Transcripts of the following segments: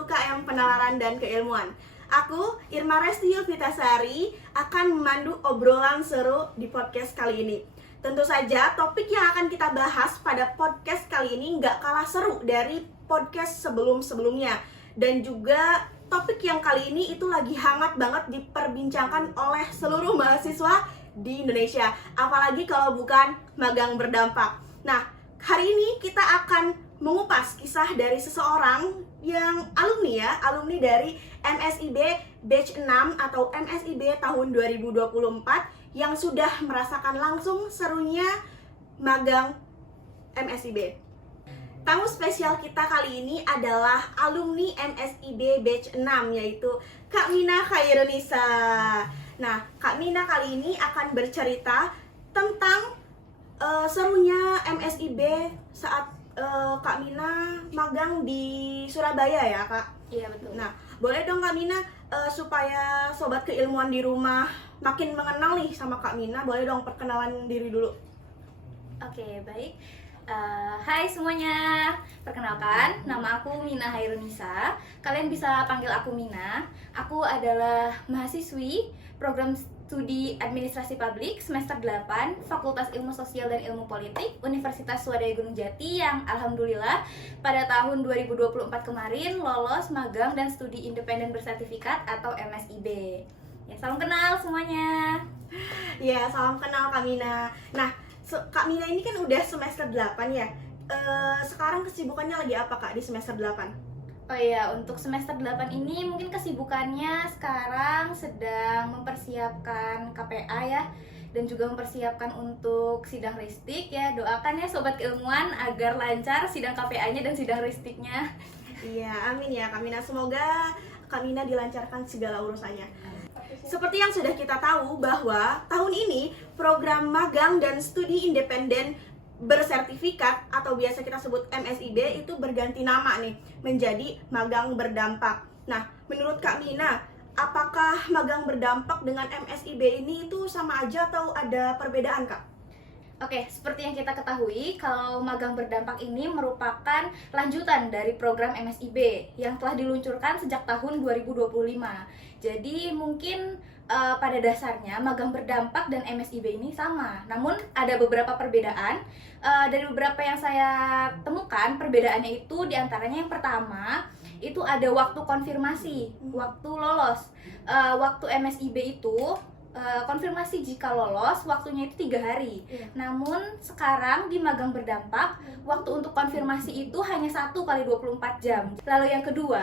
UKM Penalaran dan Keilmuan. Aku, Irma Resti Yulvitasari, akan memandu obrolan seru di podcast kali ini. Tentu saja topik yang akan kita bahas pada podcast kali ini nggak kalah seru dari podcast sebelum-sebelumnya. Dan juga topik yang kali ini itu lagi hangat banget diperbincangkan oleh seluruh mahasiswa di Indonesia. Apalagi kalau bukan magang berdampak. Nah, hari ini kita akan mengupas kisah dari seseorang yang alumni dari MSIB Batch 6 atau MSIB tahun 2024 yang sudah merasakan langsung serunya magang MSIB. Tamu spesial kita kali ini adalah alumni MSIB Batch 6, yaitu Kak Mina Khairunisa. Nah, Kak Mina kali ini akan bercerita tentang serunya MSIB saat Kak Mina magang di Surabaya ya, Kak? Iya, betul. Nah, boleh dong Kak Mina, supaya sobat keilmuan di rumah makin mengenal nih sama Kak Mina, boleh dong perkenalan diri dulu. Oke, baik. Hai semuanya, perkenalkan, nama aku Mina Khairunisa. Kalian bisa panggil aku Mina. Aku adalah mahasiswi program studi Administrasi Publik semester 8 Fakultas Ilmu Sosial dan Ilmu Politik Universitas Swadaya Gunung Jati yang alhamdulillah pada tahun 2024 kemarin lolos magang dan studi independen bersertifikat atau MSIB. Ya, salam kenal semuanya. Ya, salam kenal Kak Mina. Nah, Kak Mina ini kan udah semester 8 ya. Sekarang kesibukannya lagi apa Kak di semester 8? Oh iya, untuk semester 8 ini mungkin kesibukannya sekarang sedang mempersiapkan KPA ya, dan juga mempersiapkan untuk sidang ristik ya. Doakan ya sobat keilmuan agar lancar sidang KPA-nya dan sidang ristiknya. Iya, amin ya Kak Mina. Semoga Kak Mina dilancarkan segala urusannya. Seperti yang sudah kita tahu bahwa tahun ini program magang dan studi independen bersertifikat atau biasa kita sebut MSIB itu berganti nama nih menjadi magang berdampak. Nah, menurut Kak Mina, apakah magang berdampak dengan MSIB ini itu sama aja atau ada perbedaan, Kak? Oke, seperti yang kita ketahui, kalau magang berdampak ini merupakan lanjutan dari program MSIB yang telah diluncurkan sejak tahun 2025. Jadi mungkin pada dasarnya magang berdampak dan MSIB ini sama. Namun ada beberapa perbedaan. Dari beberapa yang saya temukan, perbedaannya itu diantaranya yang pertama, itu ada waktu konfirmasi, waktu lolos. Waktu MSIB itu konfirmasi jika lolos waktunya itu 3 hari. Namun sekarang di magang berdampak waktu untuk konfirmasi itu hanya 1 kali 24 jam. Lalu yang kedua,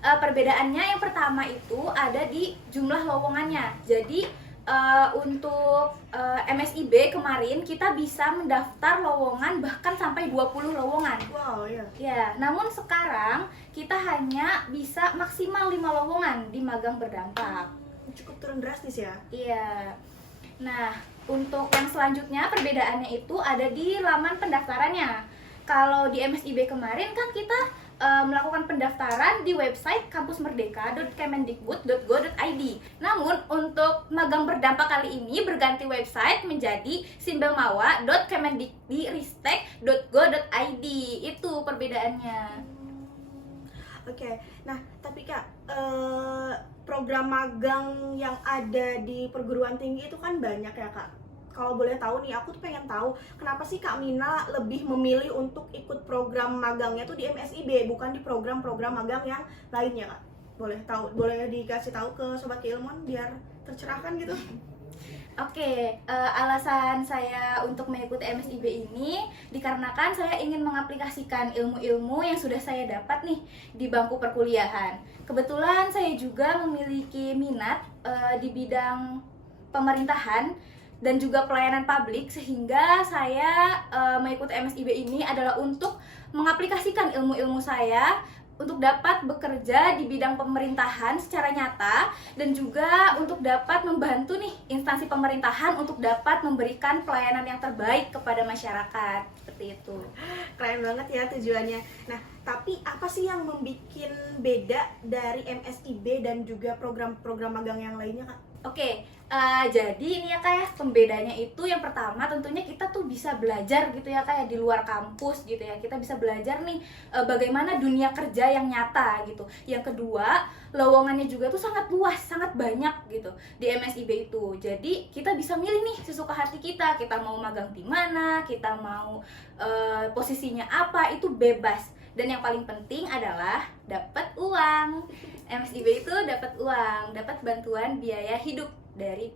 perbedaannya yang pertama itu ada di jumlah lowongannya. Jadi untuk MSIB kemarin kita bisa mendaftar lowongan bahkan sampai 20 lowongan. Wow, ya. Ya, namun sekarang kita hanya bisa maksimal 5 lowongan di magang berdampak. Cukup turun drastis ya. Iya. Nah, untuk yang selanjutnya perbedaannya itu ada di laman pendaftarannya. Kalau di MSIB kemarin kan kita melakukan pendaftaran di website kampusmerdeka.kemendikbud.go.id. Namun untuk magang berdampak kali ini berganti website menjadi simbelmawa.kemendikdiristek.go.id. Itu perbedaannya. Oke. Nah, tapi Kak, program magang yang ada di perguruan tinggi itu kan banyak ya Kak. Kalau boleh tahu nih, aku tuh pengen tahu kenapa sih Kak Mina lebih memilih untuk ikut program magangnya tuh di MSIB bukan di program-program magang yang lainnya Kak. Boleh dikasih tahu ke sobat keilmuan biar tercerahkan gitu. Oke, alasan saya untuk mengikuti MSIB ini dikarenakan saya ingin mengaplikasikan ilmu-ilmu yang sudah saya dapat nih di bangku perkuliahan. Kebetulan saya juga memiliki minat di bidang pemerintahan dan juga pelayanan publik, sehingga saya mengikuti MSIB ini adalah untuk mengaplikasikan ilmu-ilmu saya untuk dapat bekerja di bidang pemerintahan secara nyata dan juga untuk dapat membantu nih instansi pemerintahan untuk dapat memberikan pelayanan yang terbaik kepada masyarakat. Seperti itu. Keren banget ya tujuannya. Nah, tapi apa sih yang membuat beda dari MSIB dan juga program-program magang yang lainnya Kak? Oke, jadi ini ya Kak ya, pembedanya itu yang pertama tentunya kita tuh bisa belajar gitu ya Kak ya, di luar kampus gitu ya. Kita bisa belajar nih bagaimana dunia kerja yang nyata gitu. Yang kedua, lowongannya juga tuh sangat luas, sangat banyak gitu di MSIB itu. Jadi kita bisa milih nih sesuka hati kita. Kita mau magang di mana, kita mau posisinya apa, itu bebas. Dan yang paling penting adalah dapat uang. MSIB itu dapat uang, dapat bantuan biaya hidup dari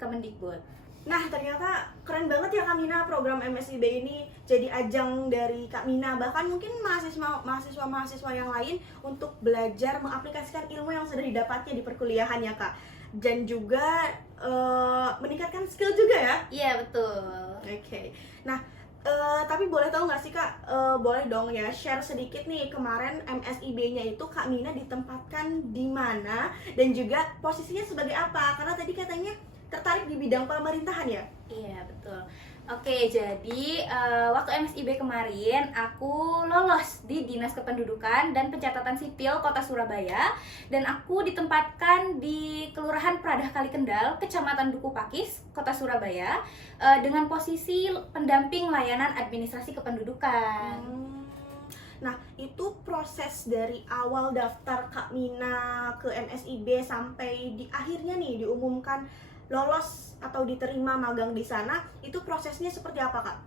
Kemendikbud. Nah, ternyata keren banget ya Kak Mina, program MSIB ini jadi ajang dari Kak Mina, bahkan mungkin mahasiswa yang lain untuk belajar mengaplikasikan ilmu yang sudah didapatnya di perkuliahan ya Kak. Dan juga meningkatkan skill juga ya. Iya, betul. Oke. Nah, tapi boleh tahu nggak sih Kak, boleh dong ya share sedikit nih, kemarin MSIB-nya itu Kak Mina ditempatkan di mana dan juga posisinya sebagai apa? Karena tadi katanya tertarik di bidang pemerintahan ya? Iya, betul. Oke, jadi waktu MSIB kemarin aku lolos di Dinas Kependudukan dan Pencatatan Sipil Kota Surabaya, dan aku ditempatkan di Kelurahan Pradah Kalikendal, Kecamatan Duku Pakis, Kota Surabaya, dengan posisi pendamping layanan administrasi kependudukan. Nah, itu proses dari awal daftar Kak Mina ke MSIB sampai di akhirnya nih diumumkan lolos atau diterima magang di sana, itu prosesnya seperti apa Kak?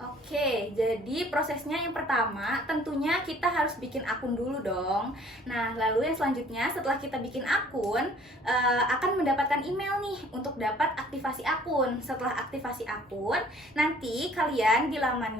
Oke, jadi prosesnya yang pertama tentunya kita harus bikin akun dulu dong. Nah, lalu yang selanjutnya setelah kita bikin akun, akan mendapatkan email nih untuk dapat aktivasi akun. Setelah aktivasi akun, nanti kalian di laman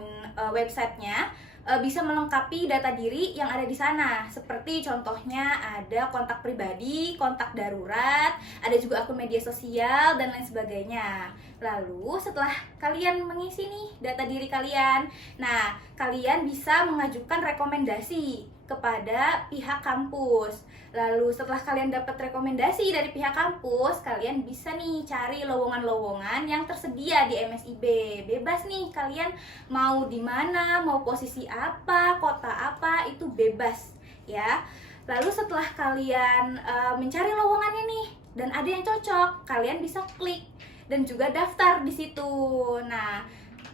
websitenya bisa melengkapi data diri yang ada di sana. Seperti contohnya ada kontak pribadi, kontak darurat, ada juga akun media sosial dan lain sebagainya. Lalu setelah kalian mengisi nih data diri kalian, nah kalian bisa mengajukan rekomendasi kepada pihak kampus. Lalu setelah kalian dapat rekomendasi dari pihak kampus, kalian bisa nih cari lowongan-lowongan yang tersedia di MSIB. Bebas nih kalian mau di mana, mau posisi apa, kota apa, itu bebas ya. Lalu setelah kalian mencari lowongannya nih dan ada yang cocok, kalian bisa klik dan juga daftar di situ. Nah,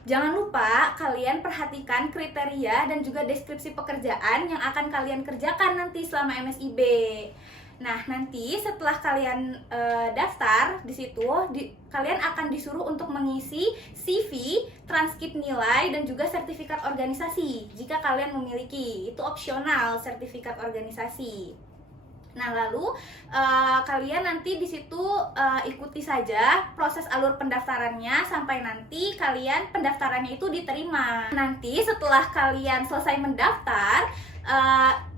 jangan lupa kalian perhatikan kriteria dan juga deskripsi pekerjaan yang akan kalian kerjakan nanti selama MSIB. Nah, nanti setelah kalian daftar di situ, kalian akan disuruh untuk mengisi CV, transkrip nilai, dan juga sertifikat organisasi. Jika kalian memiliki, itu opsional sertifikat organisasi. Nah, lalu kalian nanti di situ ikuti saja proses alur pendaftarannya sampai nanti kalian pendaftarannya itu diterima. Nanti setelah kalian selesai mendaftar,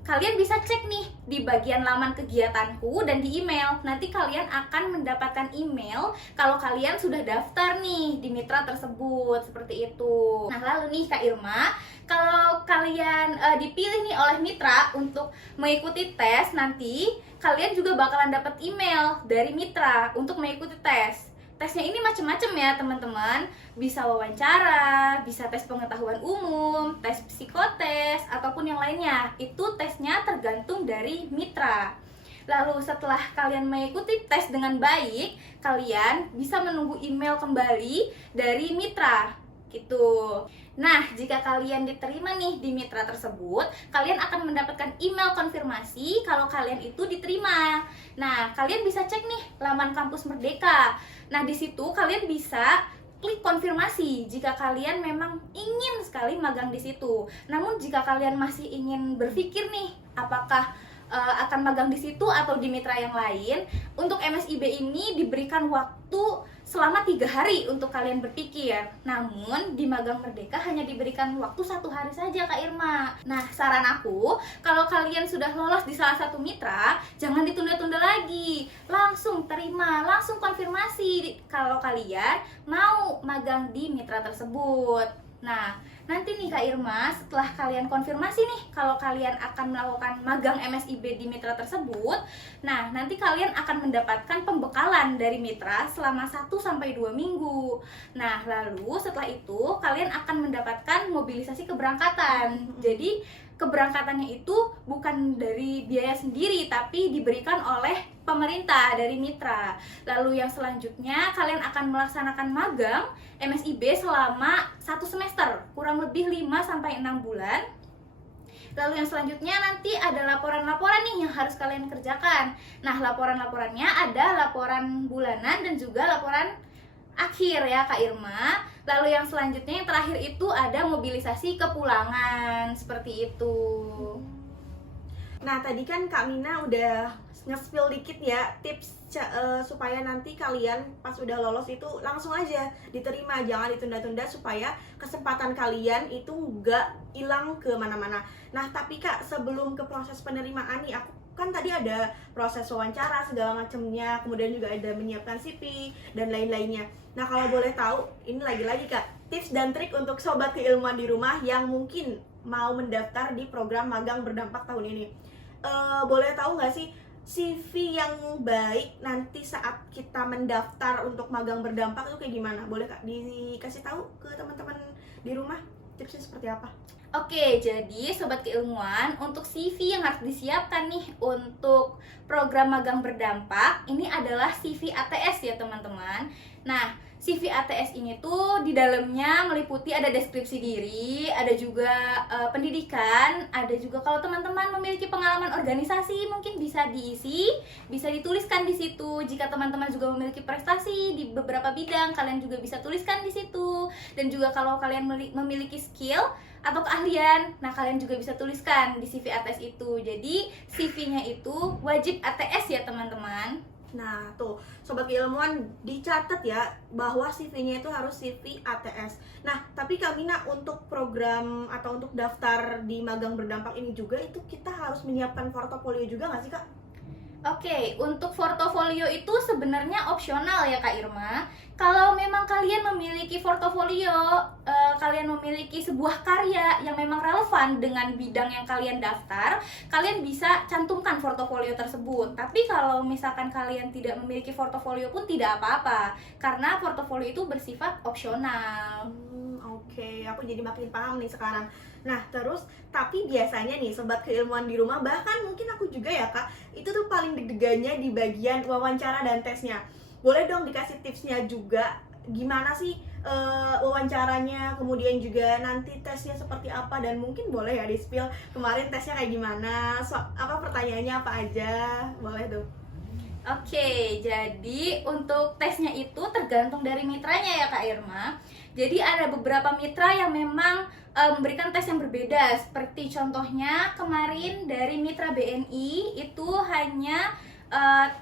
kalian bisa cek nih di bagian laman kegiatanku dan di email. Nanti kalian akan mendapatkan email kalau kalian sudah daftar nih di mitra tersebut, seperti itu. Nah, lalu nih Kak Irma, kalau kalian dipilih nih oleh mitra untuk mengikuti tes, nanti kalian juga bakalan dapat email dari mitra untuk mengikuti tes. Tesnya ini macam-macam ya teman-teman, bisa wawancara, bisa tes pengetahuan umum, tes psikotes, ataupun yang lainnya. Itu tesnya tergantung dari mitra. Lalu setelah kalian mengikuti tes dengan baik, kalian bisa menunggu email kembali dari mitra gitu. Nah, jika kalian diterima nih di mitra tersebut, kalian akan mendapatkan email konfirmasi kalau kalian itu diterima. Nah, kalian bisa cek nih laman Kampus Merdeka. Nah, di situ kalian bisa klik konfirmasi jika kalian memang ingin sekali magang di situ. Namun jika kalian masih ingin berpikir nih, apakah akan magang di situ atau di mitra yang lain, untuk MSIB ini diberikan waktu selama 3 hari untuk kalian berpikir. Namun di Magang Merdeka hanya diberikan waktu 1 hari saja Kak Irma. Nah, saran aku, kalau kalian sudah lolos di salah satu mitra, jangan ditunda-tunda lagi. Langsung terima, langsung konfirmasi kalau kalian mau magang di mitra tersebut. Nah, nanti nih Kak Irma, setelah kalian konfirmasi nih kalau kalian akan melakukan magang MSIB di mitra tersebut, nah nanti kalian akan mendapatkan pembekalan dari mitra selama 1-2 minggu. Nah, lalu setelah itu kalian akan mendapatkan mobilisasi keberangkatan. Jadi keberangkatannya itu bukan dari biaya sendiri, tapi diberikan oleh pemerintah dari mitra. Lalu yang selanjutnya kalian akan melaksanakan magang MSIB selama 1 semester, kurang lebih 5-6 bulan. Lalu yang selanjutnya nanti ada laporan-laporan nih yang harus kalian kerjakan. Nah, laporan-laporannya ada laporan bulanan dan juga laporan akhir ya Kak Irma. Lalu yang selanjutnya yang terakhir itu ada mobilisasi kepulangan, seperti itu. Nah, tadi kan Kak Mina udah nge-spill dikit ya tips supaya nanti kalian pas udah lolos itu langsung aja diterima, jangan ditunda-tunda supaya kesempatan kalian itu nggak hilang ke mana-mana. Nah, tapi Kak, sebelum ke proses penerimaan nih, aku kan tadi ada proses wawancara segala macamnya, kemudian juga ada menyiapkan CV dan lain-lainnya. Nah, kalau boleh tahu, ini lagi-lagi Kak, tips dan trik untuk sobat keilmuan di rumah yang mungkin mau mendaftar di program magang berdampak tahun ini. Boleh tahu nggak sih CV yang baik nanti saat kita mendaftar untuk magang berdampak itu kayak gimana? Boleh Kak dikasih tahu ke teman-teman di rumah tipsnya seperti apa? Oke, jadi Sobat Keilmuan, untuk CV yang harus disiapkan nih untuk program magang berdampak, ini adalah CV ATS ya teman-teman. Nah, CV ATS ini tuh di dalamnya meliputi ada deskripsi diri, ada juga pendidikan, ada juga kalau teman-teman memiliki pengalaman organisasi mungkin bisa diisi, bisa dituliskan di situ. Jika teman-teman juga memiliki prestasi di beberapa bidang, kalian juga bisa tuliskan di situ. Dan juga kalau kalian memiliki skill atau keahlian, nah kalian juga bisa tuliskan di CV ATS itu. Jadi CV-nya itu wajib ATS ya teman-teman. Nah tuh Sobat Keilmuan dicatat ya bahwa CV-nya itu harus CV ATS. Nah tapi Kak Mina, untuk program atau untuk daftar di magang berdampak ini juga itu kita harus menyiapkan portofolio juga nggak sih Kak? Oke, untuk portofolio itu sebenarnya opsional ya Kak Irma. Kalau memang kalian memiliki portofolio, kalian memiliki sebuah karya yang memang relevan dengan bidang yang kalian daftar, kalian bisa cantumkan portofolio tersebut. Tapi kalau misalkan kalian tidak memiliki portofolio pun tidak apa-apa, karena portofolio itu bersifat opsional. Oke, aku jadi makin paham nih sekarang. Nah terus, tapi biasanya nih Sobat Keilmuan di rumah, bahkan mungkin aku juga ya Kak, itu tuh paling deg-degannya di bagian wawancara dan tesnya. Boleh dong dikasih tipsnya juga, gimana sih wawancaranya, kemudian juga nanti tesnya seperti apa, dan mungkin boleh ya di-spill kemarin tesnya kayak gimana, pertanyaannya apa aja, boleh tuh. Oke, jadi untuk tesnya itu tergantung dari mitranya ya Kak Irma. Jadi ada beberapa mitra yang memang memberikan tes yang berbeda. Seperti contohnya kemarin dari mitra BNI itu hanya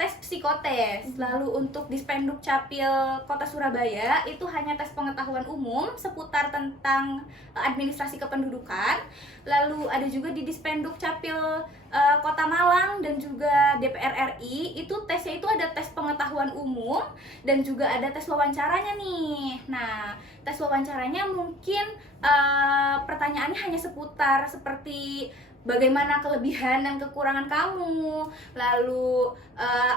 tes psikotes. Lalu untuk Dispenduk Capil Kota Surabaya itu hanya tes pengetahuan umum seputar tentang administrasi kependudukan. Lalu ada juga di Dispenduk Capil Kota Malang dan juga DPR RI, itu tesnya itu ada tes pengetahuan umum dan juga ada tes wawancaranya nih. Nah, tes wawancaranya mungkin pertanyaannya hanya seputar seperti bagaimana kelebihan dan kekurangan kamu, lalu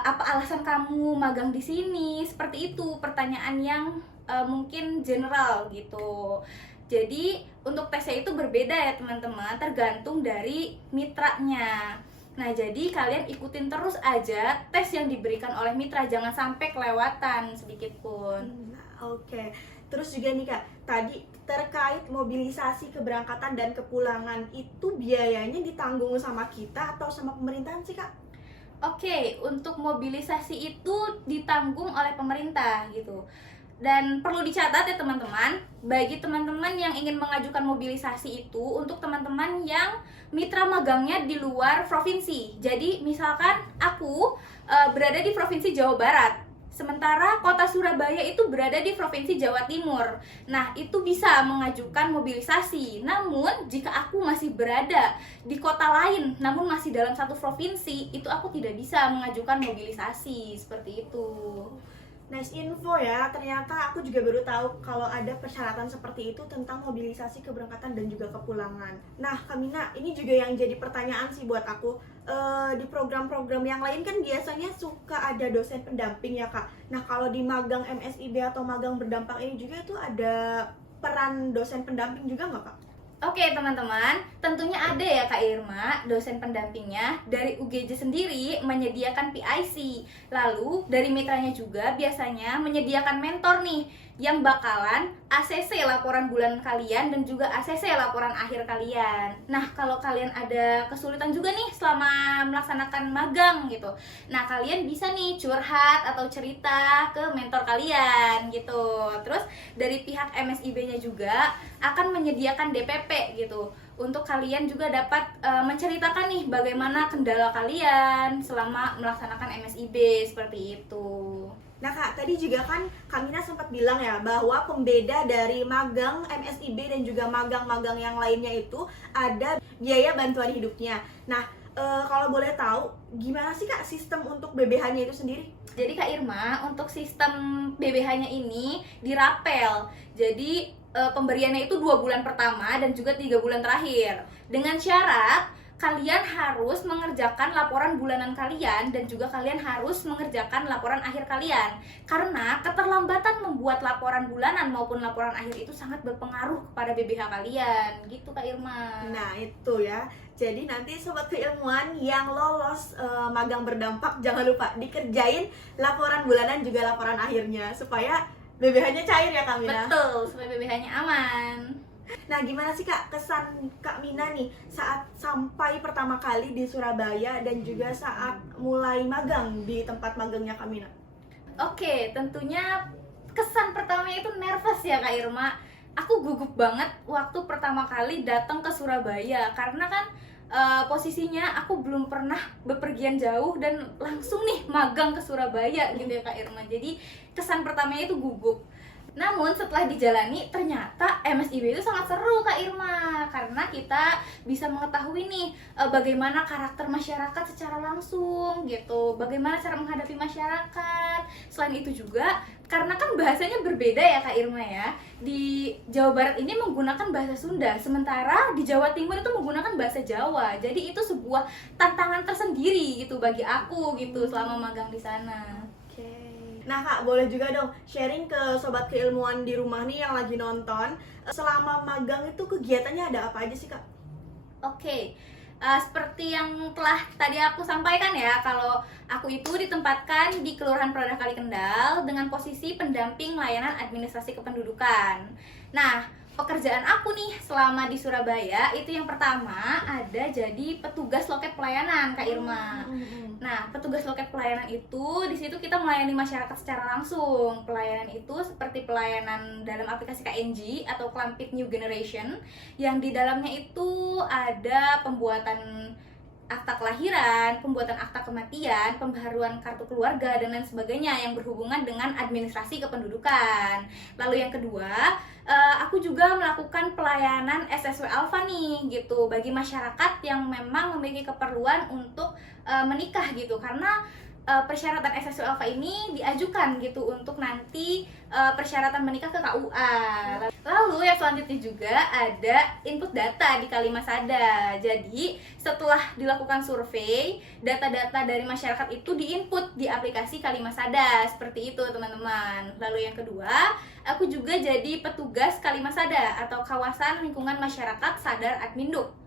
apa alasan kamu magang di sini, seperti itu. Pertanyaan yang mungkin general gitu. Jadi untuk tesnya itu berbeda ya teman-teman, tergantung dari mitranya. Nah, jadi kalian ikutin terus aja tes yang diberikan oleh mitra, jangan sampai kelewatan sedikit pun. Oke. Terus juga nih Kak, tadi terkait mobilisasi keberangkatan dan kepulangan, itu biayanya ditanggung sama kita atau sama pemerintahan sih Kak? Oke, untuk mobilisasi itu ditanggung oleh pemerintah gitu. Dan perlu dicatat ya teman-teman, bagi teman-teman yang ingin mengajukan mobilisasi itu untuk teman-teman yang mitra magangnya di luar provinsi. Jadi misalkan aku berada di provinsi Jawa Barat, sementara kota Surabaya itu berada di provinsi Jawa Timur. Nah, itu bisa mengajukan mobilisasi. Namun, jika aku masih berada di kota lain, namun masih dalam satu provinsi, itu aku tidak bisa mengajukan mobilisasi. Seperti itu. Nice info ya, ternyata aku juga baru tahu kalau ada persyaratan seperti itu tentang mobilisasi keberangkatan dan juga kepulangan. Nah Kak Mina, ini juga yang jadi pertanyaan sih buat aku. Di program-program yang lain kan biasanya suka ada dosen pendamping ya Kak. Nah kalau di magang MSIB atau magang berdampak ini juga itu ada peran dosen pendamping juga nggak Kak? Oke teman-teman, Tentunya ada ya Kak Irma, dosen pendampingnya dari UGJ sendiri menyediakan PIC. Lalu dari mitranya juga biasanya menyediakan mentor nih yang bakalan ACC laporan bulanan kalian dan juga ACC laporan akhir kalian. Nah, kalau kalian ada kesulitan juga nih selama melaksanakan magang gitu. Nah, kalian bisa nih curhat atau cerita ke mentor kalian gitu. Terus dari pihak MSIB-nya juga akan menyediakan DPP gitu. Untuk kalian juga dapat menceritakan nih bagaimana kendala kalian selama melaksanakan MSIB seperti itu. Nah Kak, tadi juga kan Kamina sempat bilang ya bahwa pembeda dari magang MSIB dan juga magang-magang yang lainnya itu ada biaya bantuan hidupnya. Nah, kalau boleh tahu gimana sih Kak sistem untuk BBH-nya itu sendiri? Jadi Kak Irma, untuk sistem BBH-nya ini dirapel. Jadi pemberiannya itu 2 bulan pertama dan juga 3 bulan terakhir. Dengan syarat kalian harus mengerjakan laporan bulanan kalian dan juga kalian harus mengerjakan laporan akhir kalian. Karena keterlambatan membuat laporan bulanan maupun laporan akhir itu sangat berpengaruh kepada BBH kalian. Gitu Kak Irma. Nah itu ya. Jadi nanti sobat keilmuan yang lolos magang berdampak jangan lupa dikerjain laporan bulanan juga laporan akhirnya supaya BBH-nya cair ya Kak Mina. Betul, supaya BBH-nya aman. Nah gimana sih Kak kesan Kak Mina nih saat sampai pertama kali di Surabaya dan juga saat mulai magang di tempat magangnya Kak Mina? Oke, tentunya kesan pertamanya itu nervous ya Kak Irma. Aku gugup banget waktu pertama kali datang ke Surabaya karena kan posisinya aku belum pernah bepergian jauh dan langsung nih magang ke Surabaya gitu ya Kak Irma. Jadi kesan pertamanya itu gugup. Namun setelah dijalani ternyata MSIB itu sangat seru Kak Irma, karena kita bisa mengetahui nih bagaimana karakter masyarakat secara langsung gitu, bagaimana cara menghadapi masyarakat. Selain itu juga karena kan bahasanya berbeda ya Kak Irma ya. Di Jawa Barat ini menggunakan bahasa Sunda, sementara di Jawa Timur itu menggunakan bahasa Jawa. Jadi itu sebuah tantangan tersendiri gitu bagi aku gitu selama magang di sana. Nah Kak, boleh juga dong sharing ke sobat keilmuan di rumah nih yang lagi nonton. Selama magang itu kegiatannya ada apa aja sih Kak? Oke, seperti yang telah tadi aku sampaikan ya, kalau aku itu ditempatkan di Kelurahan Perodah Kali Kendal dengan posisi pendamping layanan administrasi kependudukan. Nah, pekerjaan aku nih selama di Surabaya itu yang pertama ada jadi petugas loket pelayanan Kak Irma. Nah, petugas loket pelayanan itu di situ kita melayani masyarakat secara langsung. Pelayanan itu seperti pelayanan dalam aplikasi KNG atau Klampit New Generation yang di dalamnya itu ada pembuatan akta kelahiran, pembuatan akta kematian, pembaharuan kartu keluarga dan lain sebagainya yang berhubungan dengan administrasi kependudukan. Lalu yang kedua, aku juga melakukan pelayanan SSW Alpha nih gitu bagi masyarakat yang memang memiliki keperluan untuk menikah gitu, karena persyaratan SSW Alpha ini diajukan gitu untuk nanti persyaratan menikah ke KUA. Lalu yang selanjutnya juga ada input data di Kalimasada. Jadi setelah dilakukan survei, data-data dari masyarakat itu diinput di aplikasi Kalimasada. Seperti itu teman-teman. Lalu yang kedua, aku juga jadi petugas Kalimasada atau Kawasan Lingkungan Masyarakat Sadar Adminduk.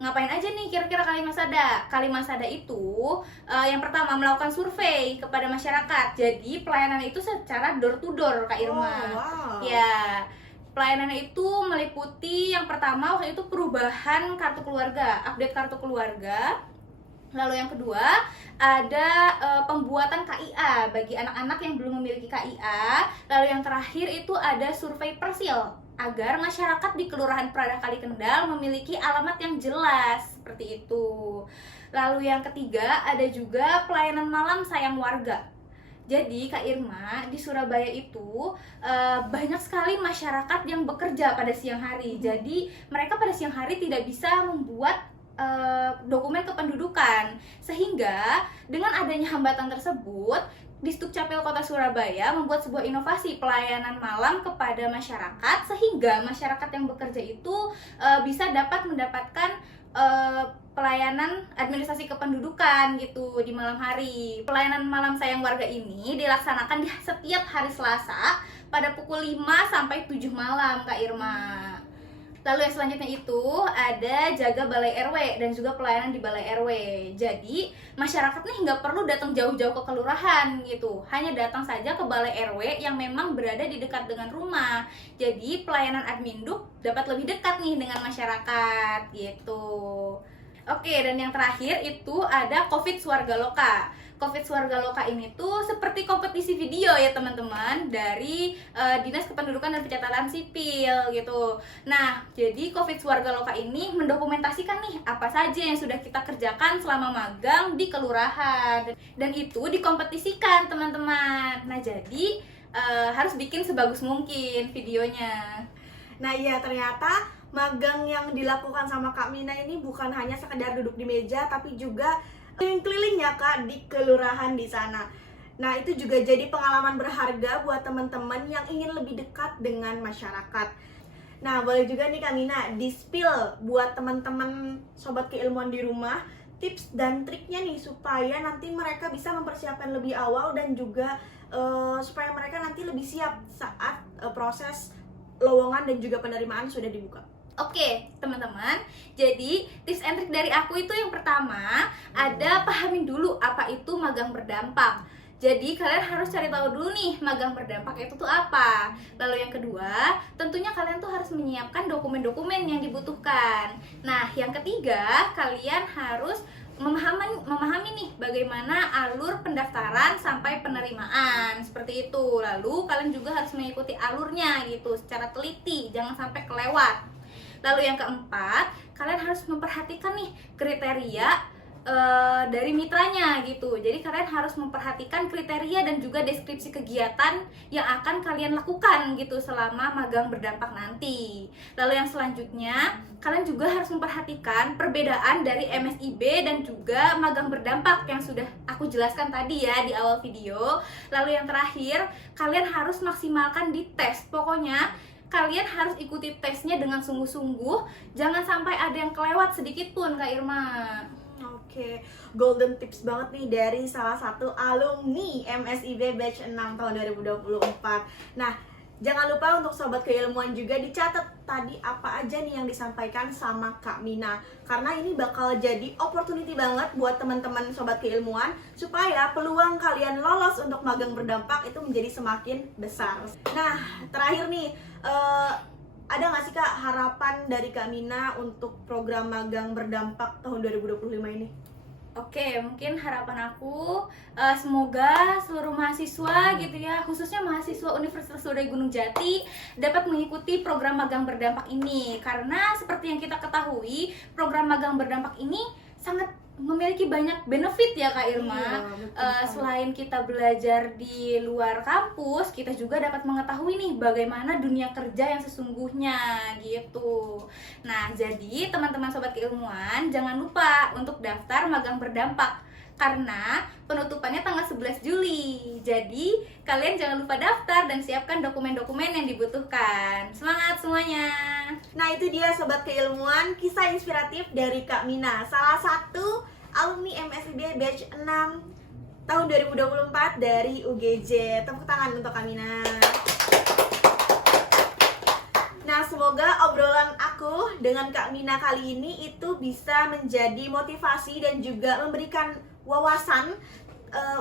Ngapain aja nih kira-kira Kalimasada? Kalimasada itu yang pertama melakukan survei kepada masyarakat. Jadi pelayanan itu secara door to door Kak Irma. Oh, wow. Ya, pelayanan itu meliputi yang pertama waktu itu perubahan kartu keluarga, update kartu keluarga. Lalu yang kedua ada pembuatan KIA bagi anak-anak yang belum memiliki KIA. Lalu yang terakhir itu ada survei persil agar masyarakat di Kelurahan Perodah Kali Kendal memiliki alamat yang jelas, seperti itu. Lalu yang ketiga ada juga pelayanan malam sayang warga. Jadi Kak Irma, di Surabaya itu banyak sekali masyarakat yang bekerja pada siang hari. Jadi mereka pada siang hari tidak bisa membuat dokumen kependudukan, sehingga dengan adanya hambatan tersebut Disdukcapil Kota Surabaya membuat sebuah inovasi pelayanan malam kepada masyarakat, sehingga masyarakat yang bekerja itu bisa dapat mendapatkan pelayanan administrasi kependudukan gitu di malam hari. Pelayanan malam sayang warga ini dilaksanakan di setiap hari Selasa pada pukul 5 sampai 7 malam Kak Irma. Lalu yang selanjutnya itu ada jaga balai RW dan juga pelayanan di balai RW. Jadi masyarakat nih nggak perlu datang jauh-jauh ke kelurahan gitu, hanya datang saja ke balai RW yang memang berada di dekat dengan rumah. Jadi pelayanan adminduk dapat lebih dekat nih dengan masyarakat gitu. Oke, dan yang terakhir itu ada COVID Swarga Loka. COVID Swarga Loka ini tuh seperti kompetisi video ya teman-teman dari Dinas Kependudukan dan Pencatatan Sipil gitu. Nah, jadi COVID Swarga Loka ini mendokumentasikan nih apa saja yang sudah kita kerjakan selama magang di kelurahan, dan itu dikompetisikan teman-teman. Nah, jadi harus bikin sebagus mungkin videonya. Nah iya, ternyata magang yang dilakukan sama Kak Mina ini bukan hanya sekedar duduk di meja, tapi juga keliling-keliling ya Kak di kelurahan di sana. Nah itu juga jadi pengalaman berharga buat teman-teman yang ingin lebih dekat dengan masyarakat. Nah boleh juga nih Kak Mina di-spill buat teman-teman sobat keilmuan di rumah tips dan triknya nih supaya nanti mereka bisa mempersiapkan lebih awal dan juga supaya mereka nanti lebih siap saat proses lowongan dan juga penerimaan sudah dibuka. Oke, teman-teman. Jadi, tips and trik dari aku itu yang pertama, ada pahamin dulu apa itu magang berdampak. Jadi, kalian harus cari tahu dulu nih, magang berdampak itu tuh apa. Lalu yang kedua, tentunya kalian tuh harus menyiapkan dokumen-dokumen yang dibutuhkan. Nah, yang ketiga, kalian harus memahami nih bagaimana alur pendaftaran sampai penerimaan, seperti itu. Lalu kalian juga harus mengikuti alurnya gitu secara teliti, jangan sampai kelewat. Lalu yang keempat, kalian harus memperhatikan nih kriteria dari mitranya gitu. Jadi kalian harus memperhatikan kriteria dan juga deskripsi kegiatan yang akan kalian lakukan gitu selama magang berdampak nanti. Lalu yang selanjutnya, kalian juga harus memperhatikan perbedaan dari MSIB dan juga magang berdampak yang sudah aku jelaskan tadi ya di awal video. Lalu yang terakhir, kalian harus maksimalkan di tes. Pokoknya kalian harus ikuti tesnya dengan sungguh-sungguh, jangan sampai ada yang kelewat sedikit pun Kak Irma. Oke, golden tips banget nih dari salah satu alumni MSIB batch 6 tahun 2024. Nah, jangan lupa untuk sobat keilmuan juga dicatat tadi apa aja nih yang disampaikan sama Kak Mina, karena ini bakal jadi opportunity banget buat teman-teman sobat keilmuan supaya peluang kalian lolos untuk magang berdampak itu menjadi semakin besar. Nah, terakhir nih, ada nggak sih Kak harapan dari Kak Mina untuk program magang berdampak tahun 2025 ini? Oke, mungkin harapan aku semoga seluruh mahasiswa gitu ya, khususnya mahasiswa Universitas Sudai Gunung Jati dapat mengikuti program magang berdampak ini. Karena seperti yang kita ketahui, program magang berdampak ini sangat memiliki banyak benefit ya Kak Irma. Selain kita belajar di luar kampus, kita juga dapat mengetahui nih bagaimana dunia kerja yang sesungguhnya gitu. Nah, jadi teman-teman sobat keilmuan jangan lupa untuk daftar magang berdampak karena penutupannya tanggal 11 Juli. Jadi, kalian jangan lupa daftar dan siapkan dokumen-dokumen yang dibutuhkan. Semangat semuanya. Nah, itu dia sobat keilmuan, kisah inspiratif dari Kak Mina, salah satu alumni MSIB batch 6 tahun 2024 dari UGJ. Tepuk tangan untuk Kak Mina. Nah, semoga obrolan aku dengan Kak Mina kali ini itu bisa menjadi motivasi dan juga memberikan wawasan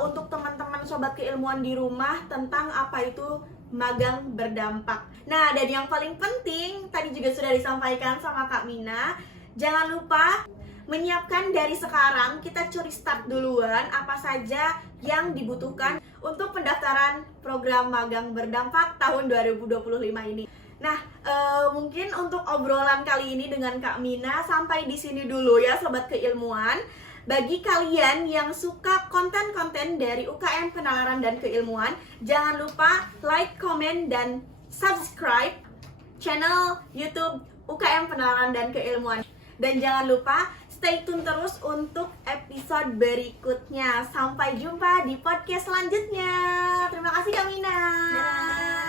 untuk teman-teman sobat keilmuan di rumah tentang apa itu magang berdampak. Nah, dan yang paling penting tadi juga sudah disampaikan sama Kak Mina, jangan lupa menyiapkan dari sekarang. Kita curi start duluan apa saja yang dibutuhkan untuk pendaftaran program magang berdampak tahun 2025 ini. Nah, mungkin untuk obrolan kali ini dengan Kak Mina sampai di sini dulu ya sobat keilmuan. Bagi kalian yang suka konten-konten dari UKM Penalaran dan Keilmuan, jangan lupa like, komen, dan subscribe channel YouTube UKM Penalaran dan Keilmuan. Dan jangan lupa stay tune terus untuk episode berikutnya. Sampai jumpa di podcast selanjutnya. Terima kasih Kak Mina. Dadah.